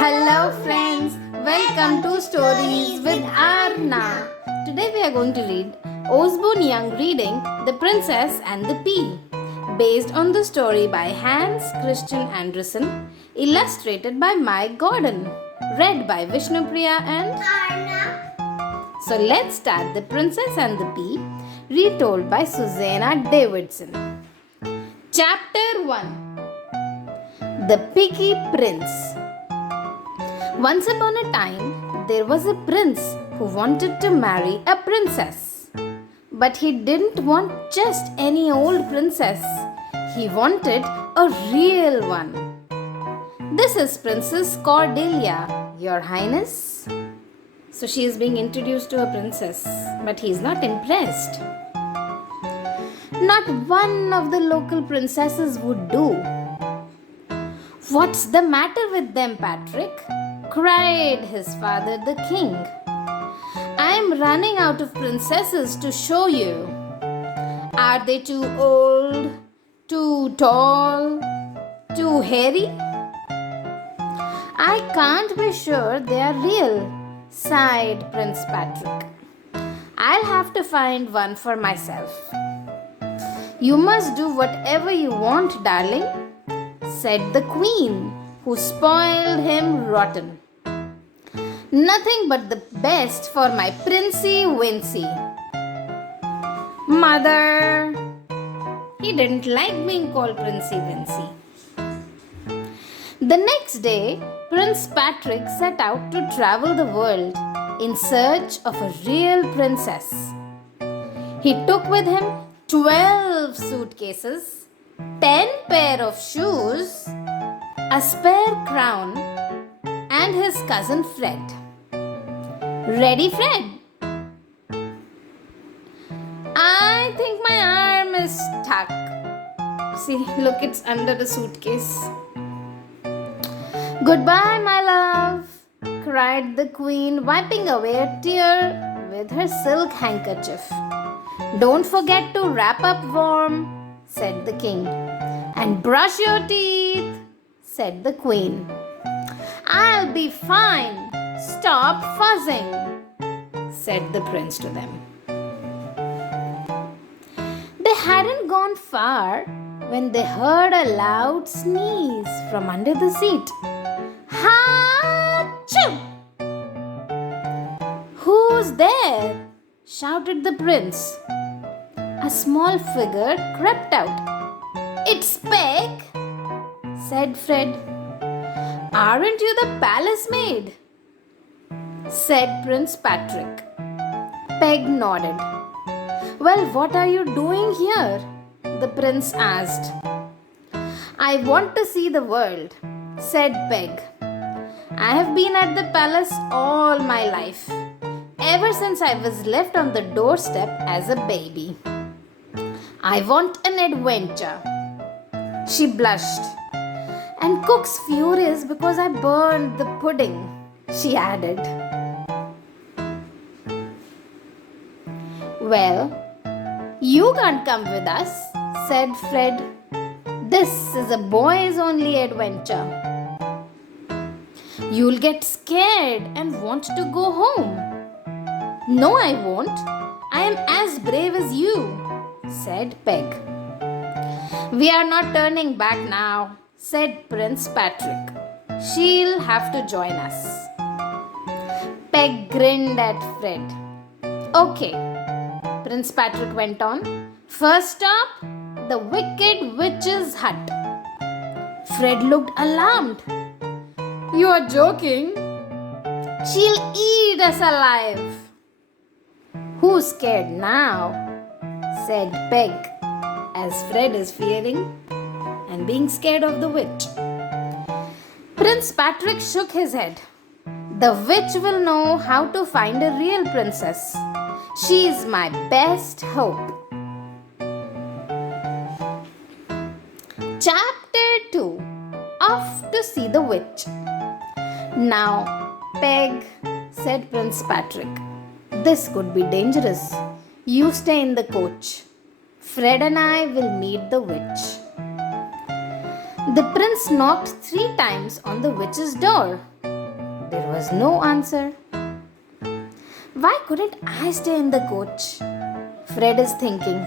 Hello friends, welcome to Stories with Arna. Today we are going to read Usborne Young reading The Princess and the Pea, based on the story by Hans Christian Andersen, illustrated by Mike Gordon, read by Vishnupriya and Arna. So let's start The Princess and the Pea, retold by Susanna Davidson. Chapter 1. The Picky Prince. Once upon a time, there was a prince who wanted to marry a princess. But he didn't want just any old princess. He wanted a real one. This is Princess Cordelia, Your Highness. So she is being introduced to a princess, but he is not impressed. Not one of the local princesses would do. What's the matter with them, Patrick? Cried his father, the king. I'm running out of princesses to show you. Are they too old, too tall, too hairy? I can't be sure they are real, sighed Prince Patrick. I'll have to find one for myself. You must do whatever you want, darling, said the queen, who spoiled him rotten. Nothing but the best for my Princey Wincy. Mother! He didn't like being called Princey Wincy. The next day, Prince Patrick set out to travel the world in search of a real princess. He took with him 12 suitcases, 10 pair of shoes, a spare crown, and his cousin Fred. Ready, Fred? I think my arm is stuck. See, look, it's under the suitcase. Goodbye, my love, cried the queen, wiping away a tear with her silk handkerchief. Don't forget to wrap up warm, said the king. And brush your teeth, said the queen. I'll be fine. Stop fussing, said the prince to them. They hadn't gone far when they heard a loud sneeze from under the seat. Ha-choo! Who's there? Shouted the prince. A small figure crept out. It's Peg, said Fred. Aren't you the palace maid? Said Prince Patrick. Peg nodded. Well, what are you doing here? The prince asked. I want to see the world, said Peg. I have been at the palace all my life, ever since I was left on the doorstep as a baby. I want an adventure. She blushed. And cook's furious because I burned the pudding, she added. Well, you can't come with us, said Fred. This is a boys' only adventure. You'll get scared and want to go home. No, I won't. I am as brave as you, said Peg. We are not turning back now, said Prince Patrick. She'll have to join us. Peg grinned at Fred. Okay, Prince Patrick went on. First stop, the Wicked Witch's hut. Fred looked alarmed. You are joking? She'll eat us alive. Who's scared now? Said Peg, as Fred is fearing and being scared of the witch. Prince Patrick shook his head. The witch will know how to find a real princess. She is my best hope. Chapter 2. Off to see the witch. Now, Peg, said Prince Patrick, this could be dangerous. You stay in the coach. Fred and I will meet the witch. The prince knocked 3 times on the witch's door. There was no answer. Why couldn't I stay in the coach? Fred is thinking.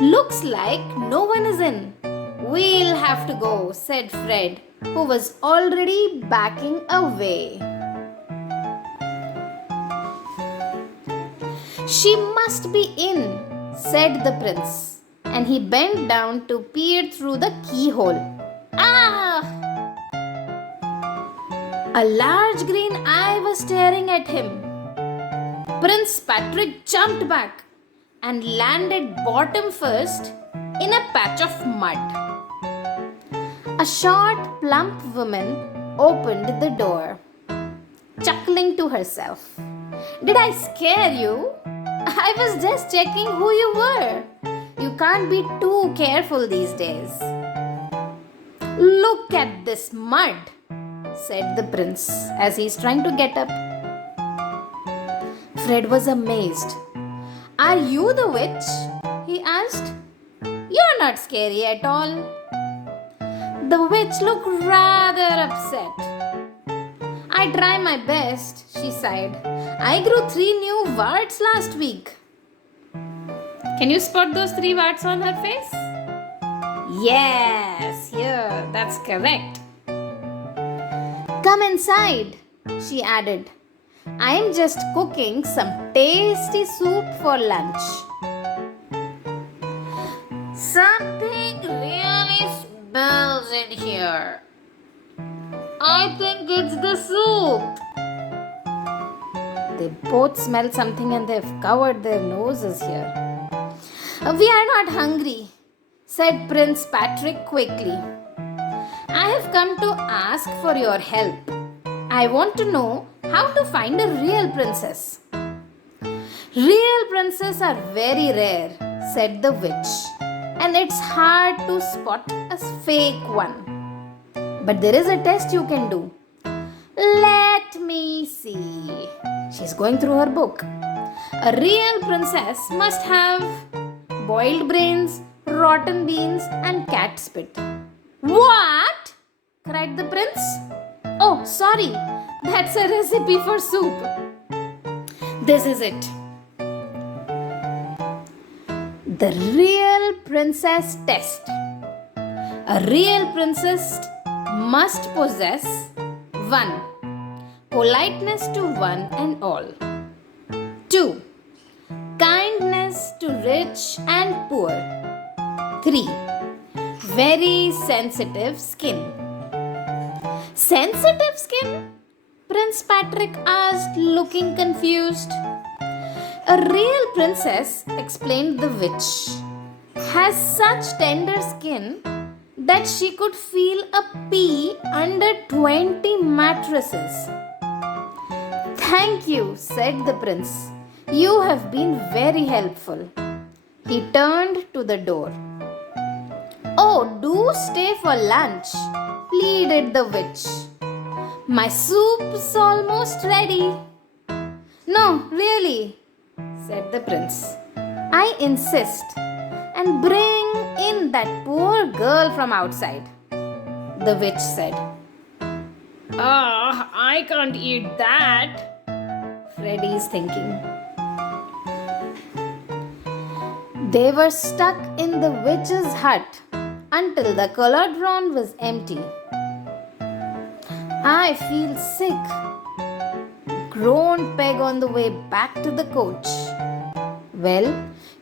Looks like no one is in. We'll have to go, said Fred, who was already backing away. She must be in, said the prince, and he bent down to peer through the keyhole. Ah! A large green eye was staring at him. Prince Patrick jumped back and landed bottom first in a patch of mud. A short, plump woman opened the door, chuckling to herself. Did I scare you? I was just checking who you were. You can't be too careful these days. Look at this mud, said the prince as he's trying to get up. Fred was amazed. Are you the witch? He asked. You're not scary at all. The witch looked rather upset. I try my best, she sighed. I grew 3 new warts last week. Can you spot those 3 warts on her face? Yes, here, that's correct. Come inside, she added. I'm just cooking some tasty soup for lunch. Something really smells in here. I think it's the soup. They both smell something and they've covered their noses here. We are not hungry, said Prince Patrick quickly. I have come to ask for your help. I want to know how to find a real princess. Real princes are very rare, said the witch, and it's hard to spot a fake one. But there is a test you can do. Let me see. She's going through her book. A real princess must have boiled brains, rotten beans, and cat spit. What? Cried the prince. Oh, sorry. That's a recipe for soup. This is it. The real princess test. A real princess must possess 1. Politeness to one and all. 2. Kindness to rich and poor. 3. Very sensitive skin. Sensitive skin? Prince Patrick asked, looking confused. A real princess, explained the witch, has such tender skin that she could feel a pea under 20 mattresses. Thank you, said the prince. You have been very helpful. He turned to the door. Oh, do stay for lunch, pleaded the witch. My soup's almost ready. No, really, said the prince. I insist. And bring in that poor girl from outside, the witch said. I can't eat that, Freddy's thinking. They were stuck in the witch's hut until the cauldron was empty. I feel sick, groaned Peg on the way back to the coach. Well,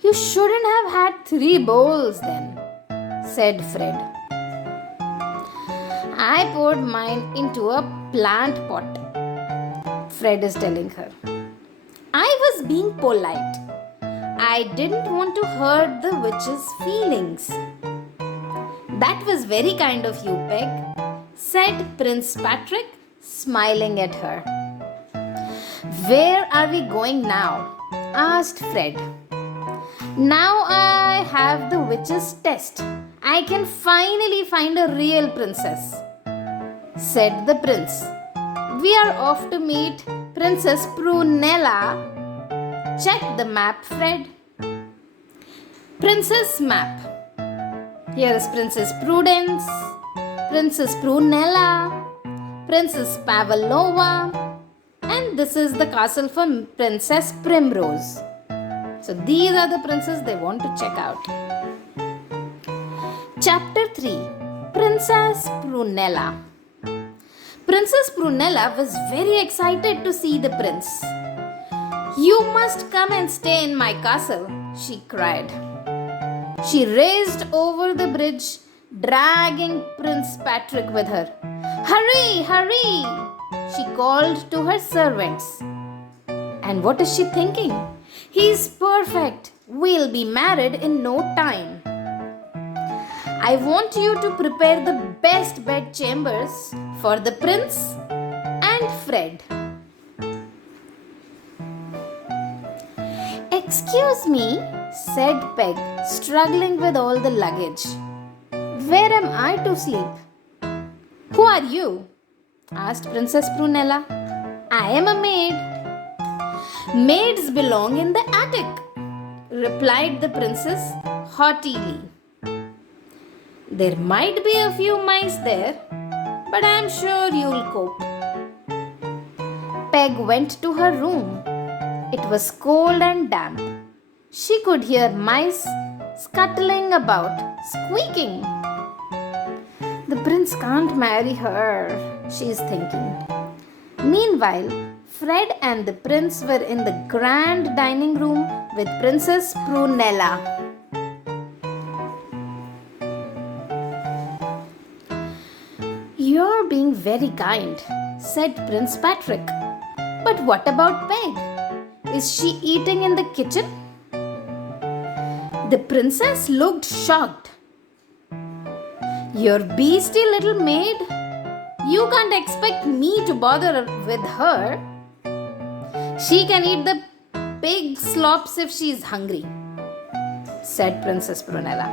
you shouldn't have had 3 bowls then, said Fred. I poured mine into a plant pot, Fred is telling her. I was being polite. I didn't want to hurt the witch's feelings. That was very kind of you, Peg, said Prince Patrick, smiling at her. Where are we going now? Asked Fred. Now I have the witch's test. I can finally find a real princess, said the prince. We are off to meet Princess Prunella. Check the map, Fred. Princess map. Here is Princess Prudence, Princess Prunella, Princess Pavlova, and this is the castle for Princess Primrose. So these are the princes they want to check out. Chapter 3, Princess Prunella. Princess Prunella was very excited to see the prince. "You must come and stay in my castle," she cried. She raced over the bridge, dragging Prince Patrick with her. "Hurry, hurry!" she called to her servants. And what is she thinking? "He's perfect. We'll be married in no time. I want you to prepare the best bed chambers for the prince and Fred." "Excuse me," said Peg, struggling with all the luggage. "Where am I to sleep?" "Who are you?" asked Princess Prunella. "I am a maid." "Maids belong in the attic," replied the princess haughtily. "There might be a few mice there, but I am sure you'll cope." Peg went to her room. It was cold and damp. She could hear mice scuttling about, squeaking. "The prince can't marry her," she is thinking. Meanwhile, Fred and the prince were in the grand dining room with Princess Prunella. "You're being very kind," said Prince Patrick. "But what about Peg? Is she eating in the kitchen?" The princess looked shocked. "Your beastly little maid? You can't expect me to bother with her. She can eat the pig slops if she is hungry," said Princess Prunella.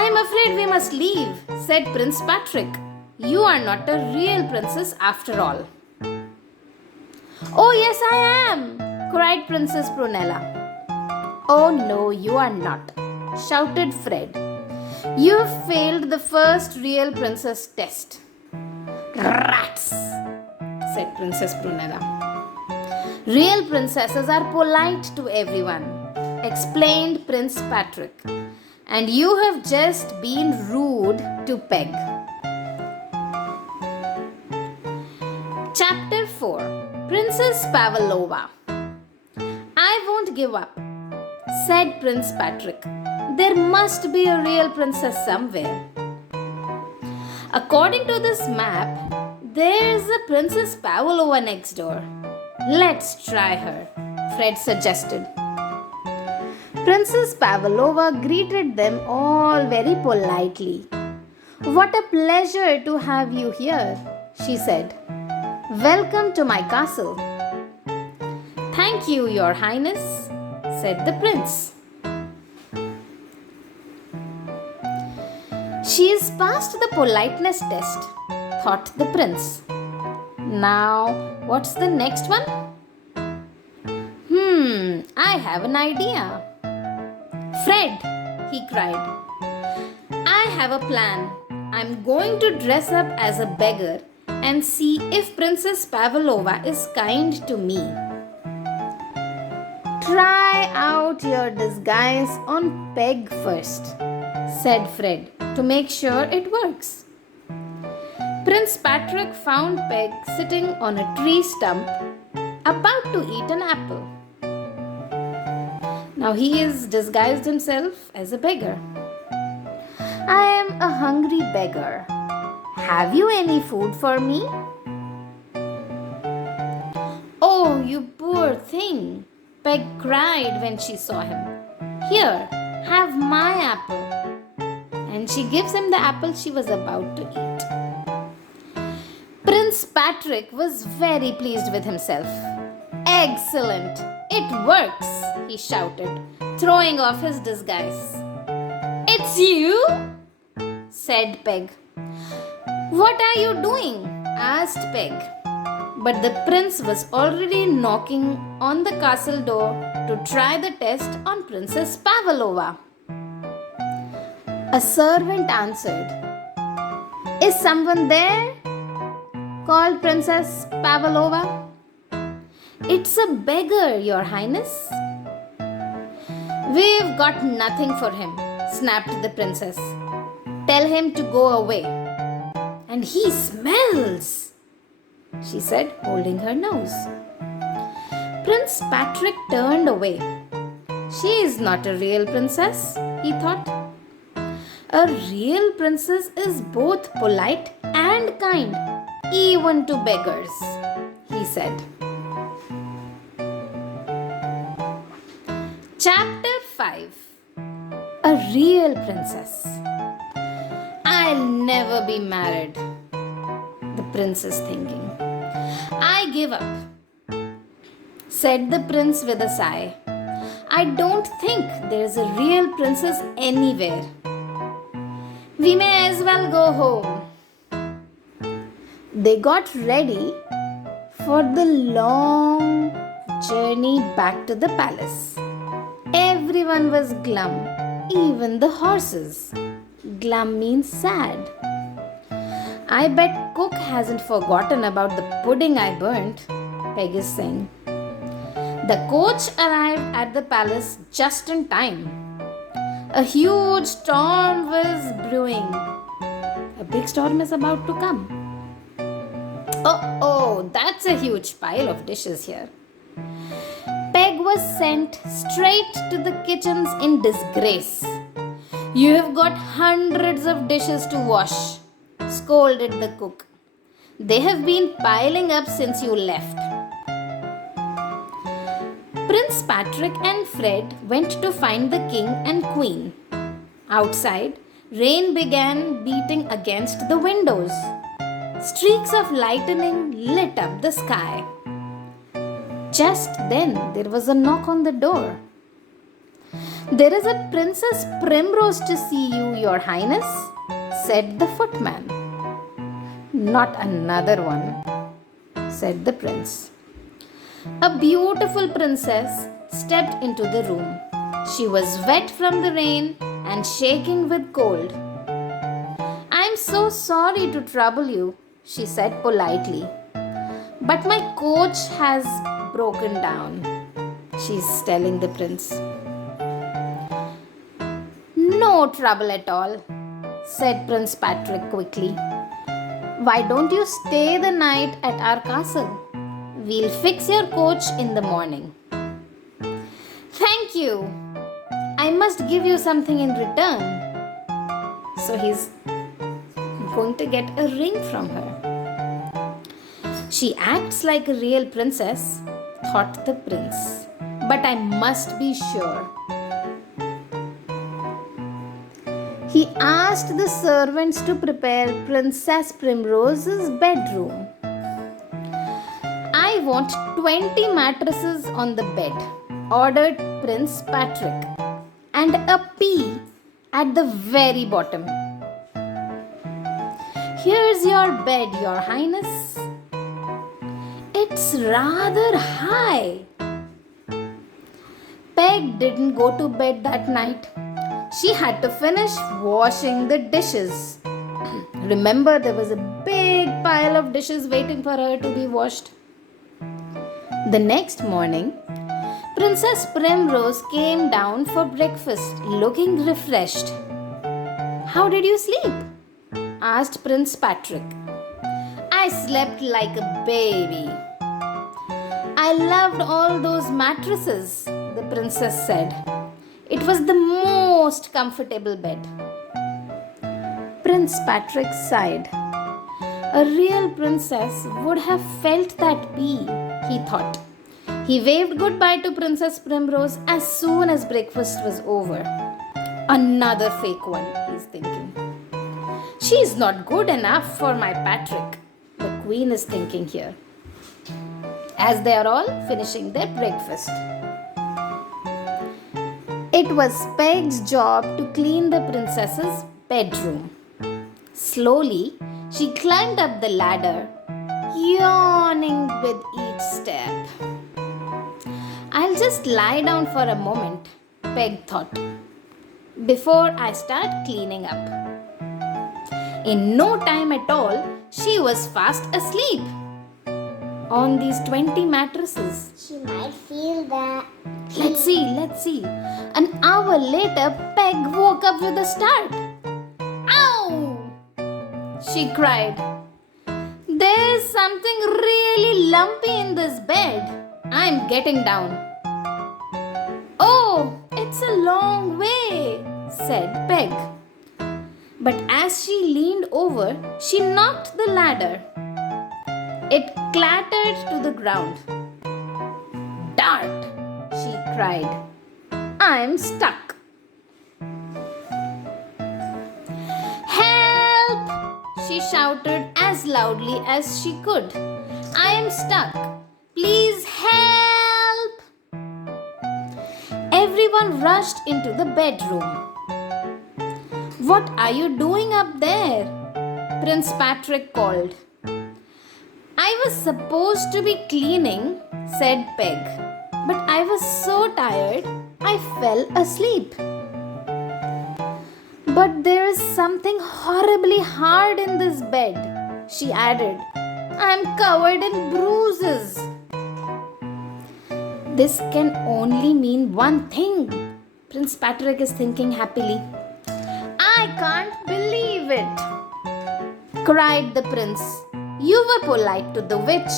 "I am afraid we must leave," said Prince Patrick. "You are not a real princess after all." "Oh, yes, I am," cried Princess Prunella. "Oh, no, you are not," shouted Fred. "You have failed the first real princess test." "Rats," said Princess Prunella. "Real princesses are polite to everyone," explained Prince Patrick. "And you have just been rude to Peg." Chapter 4, Princess Pavlova. "I won't give up," said Prince Patrick. "There must be a real princess somewhere. According to this map, there's a Princess Pavlova next door. Let's try her," Fred suggested. Princess Pavlova greeted them all very politely. "What a pleasure to have you here," she said. "Welcome to my castle." "Thank you, Your Highness," said the prince. "She's passed the politeness test," thought the prince. "Now, what's the next one? I have an idea." "Fred," he cried, "I have a plan. I'm going to dress up as a beggar and see if Princess Pavlova is kind to me." "Try out your disguise on Peg first," said Fred, "to make sure it works." Prince Patrick found Peg sitting on a tree stump, about to eat an apple. Now he is disguised himself as a beggar. "I am a hungry beggar. Have you any food for me?" "Oh, you poor thing," Peg cried when she saw him. "Here, have my apple." And she gives him the apple she was about to eat. Prince Patrick was very pleased with himself. "Excellent! It works!" he shouted, throwing off his disguise. "It's you?" said Peg. "What are you doing?" asked Peg. But the prince was already knocking on the castle door to try the test on Princess Pavlova. A servant answered. "Is someone there?" called Princess Pavlova. It's a beggar, Your Highness. We've got nothing for him, snapped the princess. Tell him to go away. And he smells, she said, holding her nose. Prince Patrick turned away. She is not a real princess, he thought. A real princess is both polite and kind, even to beggars, he said. Chapter 5. A Real Princess. I'll never be married, the princess thinking. I give up, said the prince with a sigh. I don't think there's a real princess anywhere. We may as well go home. They got ready for the long journey back to the palace. Everyone was glum, even the horses. Glum means sad. I bet Cook hasn't forgotten about the pudding I burnt, Peg is saying. The coach arrived at the palace just in time. A huge storm was brewing. A big storm is about to come. Oh, that's a huge pile of dishes here. Peg was sent straight to the kitchens in disgrace. You have got hundreds of dishes to wash, scolded the cook. They have been piling up since you left. Prince Patrick and Fred went to find the king and queen. Outside, rain began beating against the windows. Streaks of lightning lit up the sky. Just then, there was a knock on the door. There is a Princess Primrose to see you, Your Highness, said the footman. Not another one, said the prince. A beautiful princess stepped into the room. She was wet from the rain and shaking with cold. I'm so sorry to trouble you, she said politely. But my coach has broken down, she's telling the prince. No trouble at all, said Prince Patrick quickly. Why don't you stay the night at our castle? We'll fix your coach in the morning. Thank you. I must give you something in return. So he's going to get a ring from her. She acts like a real princess, thought the prince. But I must be sure. He asked the servants to prepare Princess Primrose's bedroom. I want 20 mattresses on the bed, ordered Prince Patrick, and a pea at the very bottom. Here's your bed, Your Highness. It's rather high. Peg didn't go to bed that night. She had to finish washing the dishes. Remember, there was a big pile of dishes waiting for her to be washed. The next morning, Princess Primrose came down for breakfast, looking refreshed. How did you sleep? Asked Prince Patrick. I slept like a baby. I loved all those mattresses, the princess said. It was the most comfortable bed. Prince Patrick sighed. A real princess would have felt that pea, he thought. He waved goodbye to Princess Primrose as soon as breakfast was over. Another fake one, he's thinking. She's not good enough for my Patrick, the queen is thinking here, as they are all finishing their breakfast. It was Peg's job to clean the princess's bedroom. Slowly, she climbed up the ladder, yawning with each step. I'll just lie down for a moment, Peg thought, before I start cleaning up. In no time at all, she was fast asleep on these 20 mattresses. She might feel that. Let's see. An hour later, Peg woke up with a start. Ow! She cried. There's something really lumpy in this bed. I'm getting down. Oh, it's a long way, said Peg. But as she leaned over, she knocked the ladder. It clattered to the ground. Dart, she cried. I'm stuck. Help! She shouted as loudly as she could. I am stuck. Please help! Everyone rushed into the bedroom. What are you doing up there? Prince Patrick called. I was supposed to be cleaning, said Peg, but I was so tired I fell asleep. But there is something horribly hard in this bed, she added. I'm covered in bruises. This can only mean one thing, Prince Patrick is thinking happily. I can't believe it, cried the prince. You were polite to the witch,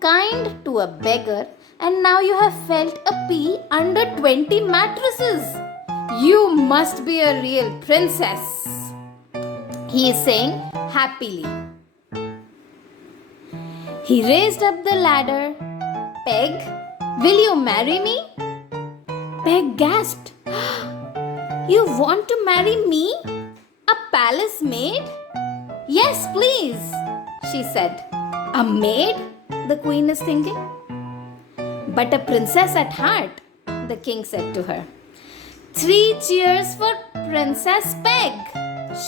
kind to a beggar, and now you have felt a pea under 20 mattresses. You must be a real princess, he is saying happily. He raised up the ladder. Peg, will you marry me? Peg gasped. You want to marry me? A palace maid? Yes, please, she said. A maid? The queen is thinking. But a princess at heart, the king said to her. 3 cheers for Princess Peg,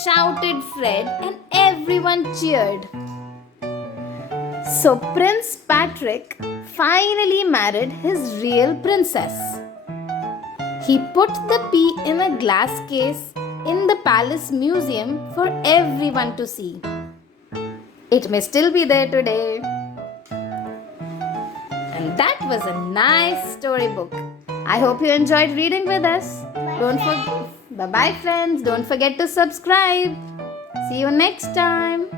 shouted Fred, and everyone cheered. So Prince Patrick finally married his real princess. He put the pea in a glass case in the palace museum for everyone to see. It may still be there today. And that was a nice storybook. I hope you enjoyed reading with us. Bye bye friends. Don't forget to subscribe. See you next time.